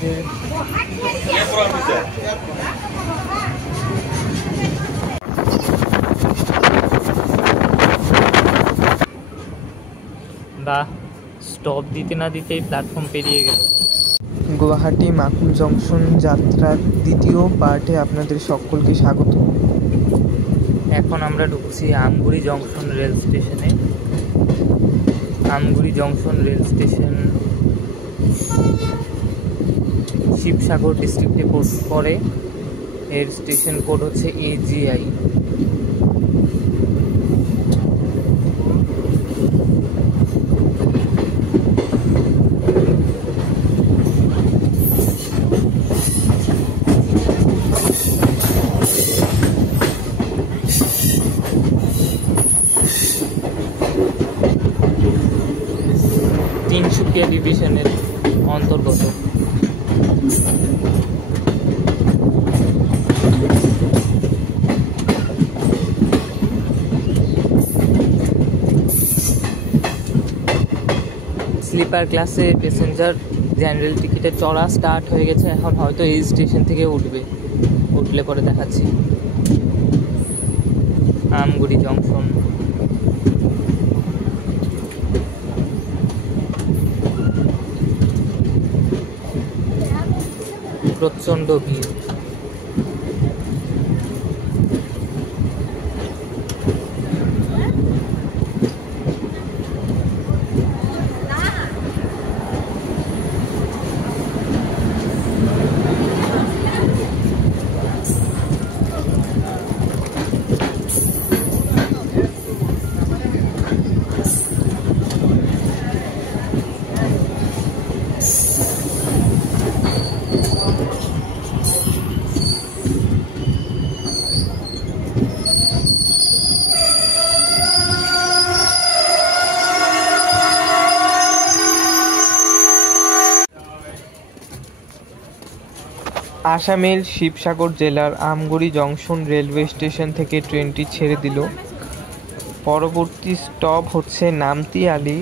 বা স্টপ দিতে না দিতেই প্ল্যাটফর্ম পেরিয়ে গেল। গুয়াহাটি মাখন জংশন যাত্রার দ্বিতীয় পার্টে আপনাদের সকলকে স্বাগত। এখন আমরা ঢুকছি আমগুড়ি জংশন রেল স্টেশনে। Amguri junction rail station Sivasagar ডিস্ট্রিক্টে পড়ে। এর স্টেশন কোড হচ্ছে AGI। তিনসুকিয়া ডিভিশনের অন্তর্গত। স্লিপার ক্লাসে প্যাসেঞ্জার জেনারেল টিকিটে চড়া স্টার্ট হয়ে গেছে। এখন হয়তো এই স্টেশন থেকে উঠলে পরে দেখাচ্ছি। আমগুড়ি জংশন। প্রচণ্ড ভিড়। আসামের শিবসাগর জেলার আমগুড়ি জংশন রেলওয়ে স্টেশন থেকে ট্রেনটি ছেড়ে দিল। পরবর্তী স্টপ হচ্ছে নামতিয়ালি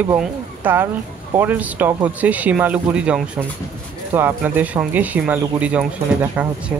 এবং তার পরের স্টপ হচ্ছে শিমালুগুড়ি জংশন। তো আপনাদের সঙ্গে শিমালুগুড়ি জংশনে দেখা হচ্ছে।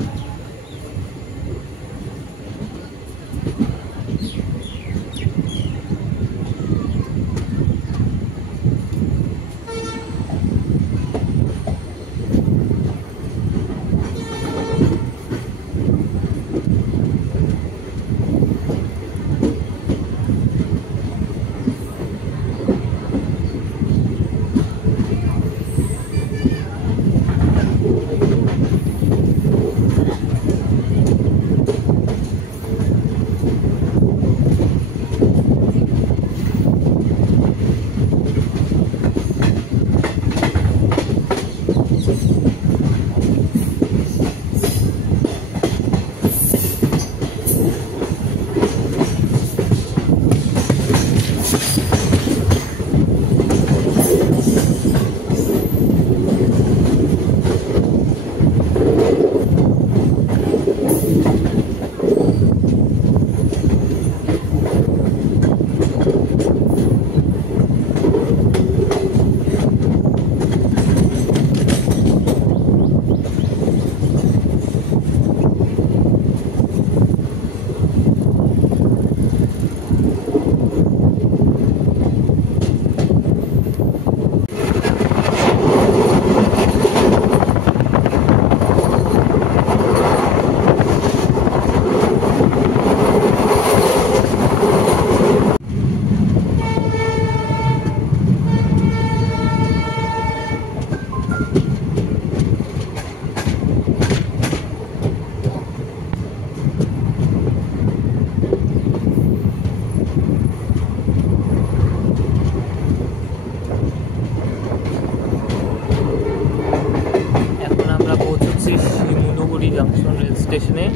জংশন রেল স্টেশনে,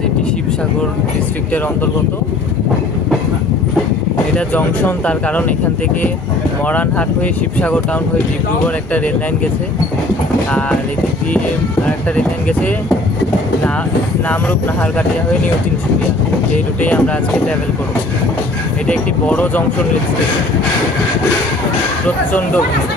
যেটি শিবসাগর ডিস্ট্রিক্টের অন্তর্গত। এটা জংশন, তার কারণ এখান থেকে মরানহাট হয়ে শিবসাগর টাউন হয়ে ডিব্রুগড় একটা রেল লাইন গেছে, আর এদিক দিয়ে আর একটা রেল লাইন গেছে নামরূপ নাহারকাটিয়া হয়ে নিউ তিনসুকিয়া। এই রুটেই আমরা আজকে ট্রাভেল করব। এটা একটি বড় জংশন রেল স্টেশন, প্রচণ্ড ভিড়।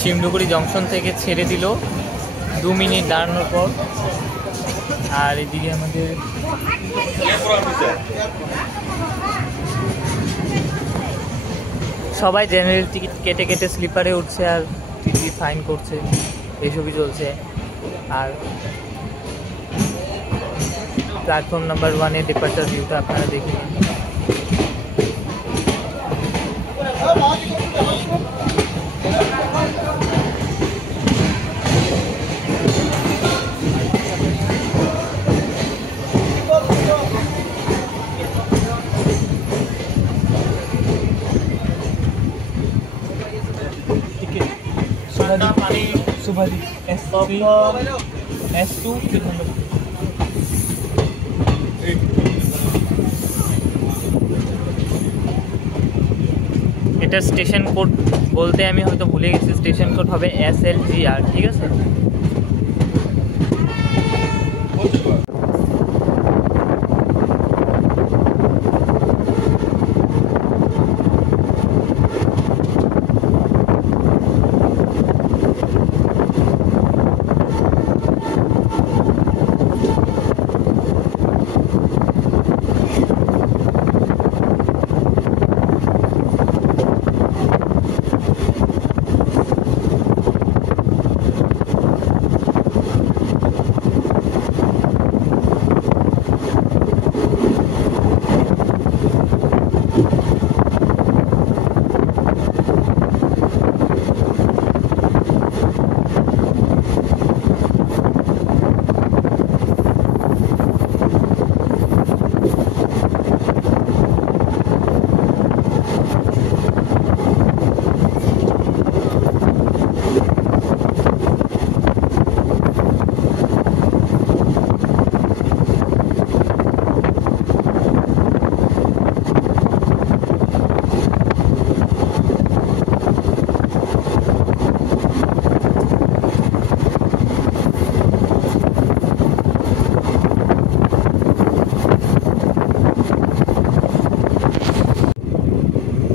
শিমডুগুড়ি জংশন থেকে ছেড়ে দিল 2 মিনিট দাঁড়ানোর পর। আর এদিকে আমাদের সবাই জেনারেল টিকিট কেটে কেটে স্লিপারে উঠছে আর টিকিট ফাইন করছে, এইসবই চলছে। আর প্ল্যাটফর্ম নাম্বার 1-এর ডিপার্চার ভিউটা আপনারা দেখে নিন। सुभादीप S2 এটা স্টেশন কোড বলতে আমি হয়তো ভুলে গেছি, স্টেশন কোড হবে SLGR, ঠিক আছে।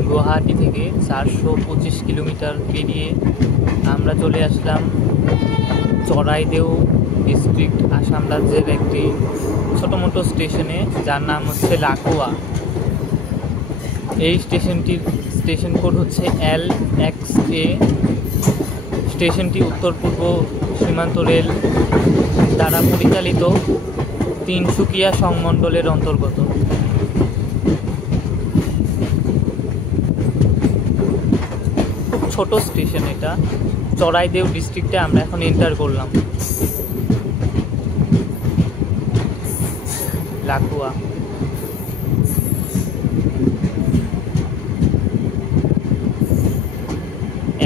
গুয়াহাটি থেকে 425 কিলোমিটার পেরিয়ে আমরা চলে আসলাম চড়াইদেউ ডিস্ট্রিক্ট, আসাম রাজ্যের একটি ছোটো মোটো স্টেশনে, যার নাম হচ্ছে লাকুয়া। এই স্টেশনটির স্টেশন কোড হচ্ছে LXA। স্টেশনটি উত্তর পূর্ব সীমান্ত রেল দ্বারা পরিচালিত তিনসুকিয়া সংমণ্ডলের অন্তর্গত। ছোট স্টেশন এটা, চড়াইদেউ ডিস্ট্রিক্টে আমরা এখন এন্টার করলাম। লাকুয়া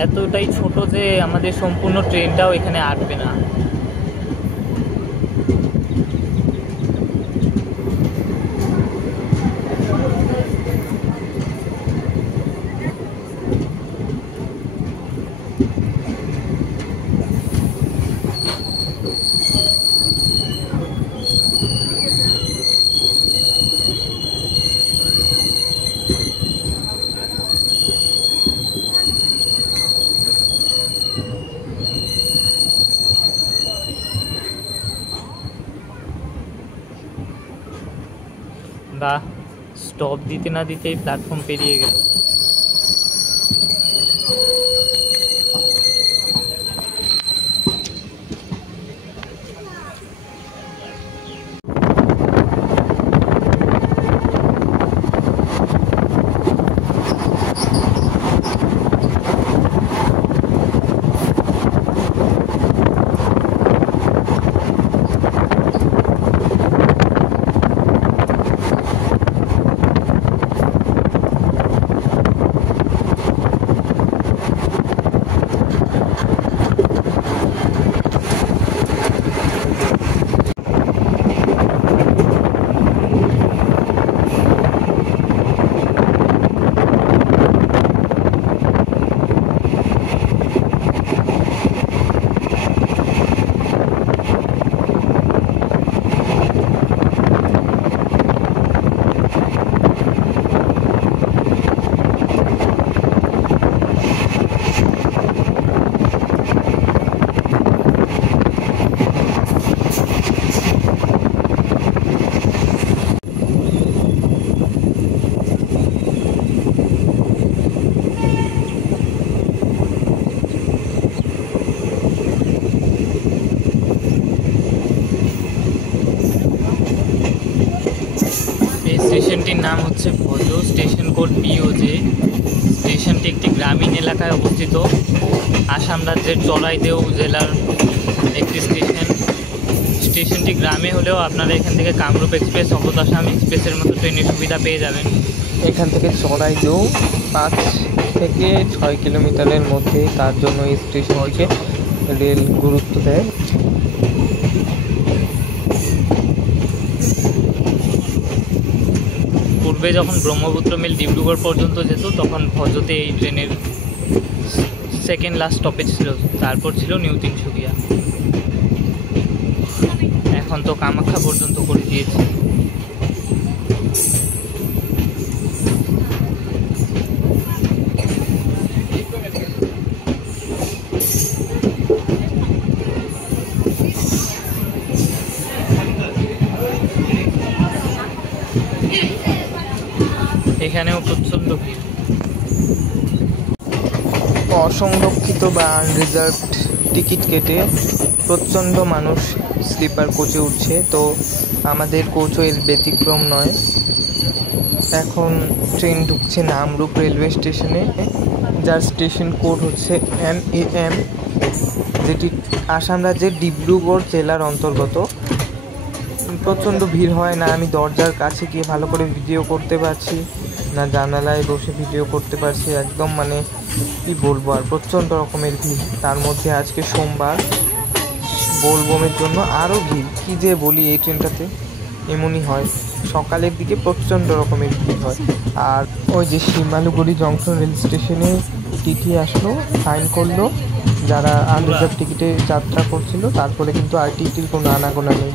এতটাই ছোট যে আমাদের সম্পূর্ণ ট্রেনটাও এখানে আটবে না। বা স্টপ দিতে না দিতেই প্ল্যাটফর্ম পেরিয়ে গেল। স্টেশনটির নাম হচ্ছে ভজ, স্টেশন কোড পিওজে। স্টেশনটি একটি গ্রামীণ এলাকায় অবস্থিত। আসাম রাজ্যের চড়াইদেউ জেলার একটি স্টেশন। স্টেশনটি গ্রামে হলেও আপনারা এখান থেকে কামরূপ এক্সপ্রেস, অবধ আসাম এক্সপ্রেসের মতো ট্রেনের সুবিধা পেয়ে যাবেন। এখান থেকে চড়াইদেউ 5 থেকে 6 কিলোমিটারের মধ্যে, তার জন্য এই স্টেশনটিকে রেল গুরুত্ব দেয়। পূর্বে যখন ব্রহ্মপুত্র মেল ডিব্রুগড় পর্যন্ত যেত তখন ভজতে এই ট্রেনের সেকেন্ড লাস্ট স্টপেজ ছিল, তারপর ছিল নিউ তিনসুকিয়া। এখন তো কামাখ্যা পর্যন্ত করে দিয়েছে। এখানেও প্রচণ্ড ভিড়। অসংরক্ষিত বা আনরিজার্ভড টিকিট কেটে প্রচণ্ড মানুষ স্লিপার কোচে উঠছে, তো আমাদের কোচও এর ব্যতিক্রম নয়। এখন ট্রেন ঢুকছে নামরূপ রেলওয়ে স্টেশনে, যার স্টেশন কোড হচ্ছে NAM, যেটি আসাম রাজ্যের ডিব্রুগড় জেলার অন্তর্গত। প্রচণ্ড ভিড় হয় না, আমি দরজার কাছে গিয়ে ভালো করে ভিডিও করতে পারছি না, জানালায় বসে ভিডিও করতে পারছি। একদম মানে কি বলবো, আর প্রচণ্ড রকমের ভিড়। তার মধ্যে আজকে সোমবার, বোলবমের জন্য আরও ভিড়। কি যে বলি, এই ট্রেনটাতে এমনই হয়, সকালের দিকে প্রচণ্ড রকমের ভিড় হয়। আর ওই যে শিমালুগুড়ি জংশন রেল স্টেশনে টিটি আসলো, ফাইন করলো যারা আনরিজার্ভ টিকিটে যাত্রা করছিল, তারপরে কিন্তু আর টিটির কোনো আনাগোনা নেই।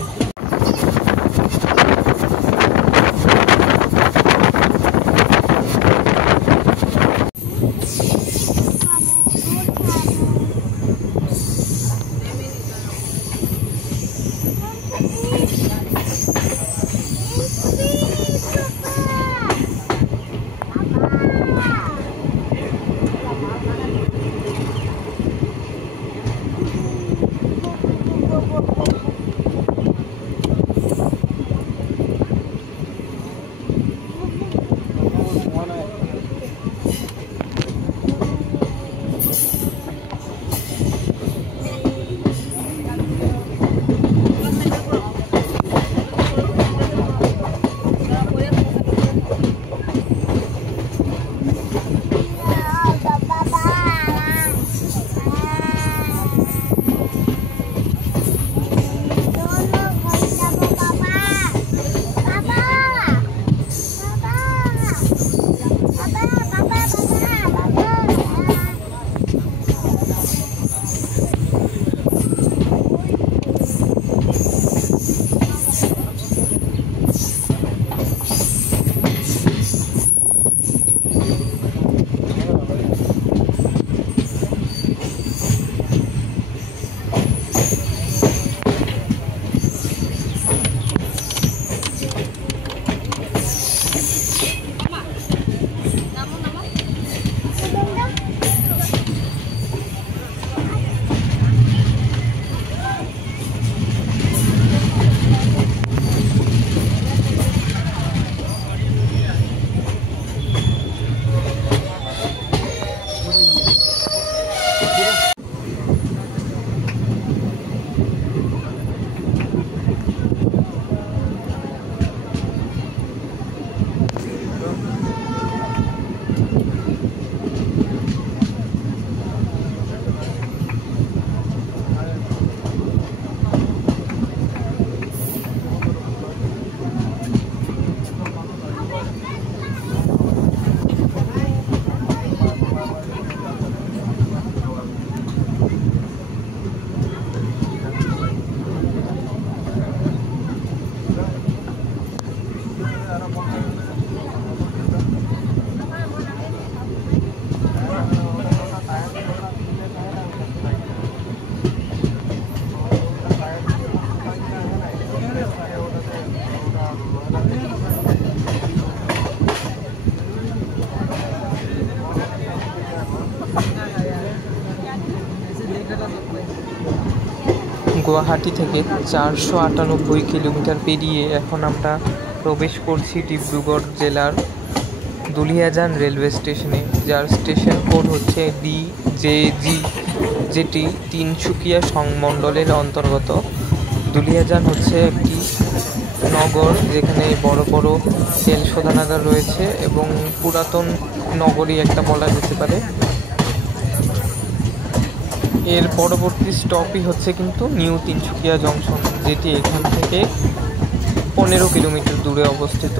গুয়াহাটি থেকে 498 কিলোমিটার পেরিয়ে এখন আমরা প্রবেশ করছি ডিব্রুগড় জেলার দুলিয়াজান রেলওয়ে স্টেশনে, যার স্টেশন কোড হচ্ছে DJG, যেটি তিনসুকিয়া সংমণ্ডলের অন্তর্গত। দুলিয়াজান হচ্ছে একটি নগর যেখানে বড় বড় তেল শোধনাগার রয়েছে এবং পুরাতন নগরী একটা বলা যেতে পারে। এর পরবর্তী স্টপই হচ্ছে কিন্তু নিউ তিনসুকিয়া জংশন, যেটি এখান থেকে 15 কিলোমিটার দূরে অবস্থিত।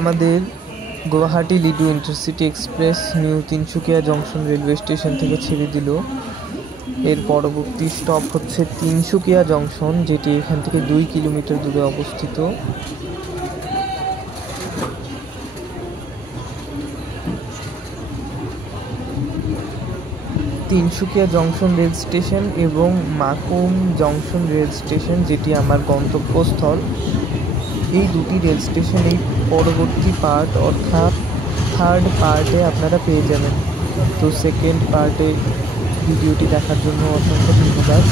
আমাদের Guwahati Ledo intercity express new Tinsukia junction railway station থেকে ছেড়ে দিল। এর পরবর্তী স্টপ হচ্ছে তিনসুকিয়া জংশন, যেটি এখান থেকে 2 কিলোমিটার দূরে অবস্থিত। তিনসুকিয়া জংশন রেল স্টেশন এবং মাকুম জংশন রেল স্টেশন, যেটি আমার গন্তব্যস্থল, এই দুটি রেল স্টেশন এই পরবর্তী পার্ট অর্থাৎ থার্ড পার্টে আপনারা পেয়ে যাবেন। তো সেকেন্ড পার্টে ভিডিওটি দেখার জন্য অসংখ্য ধন্যবাদ।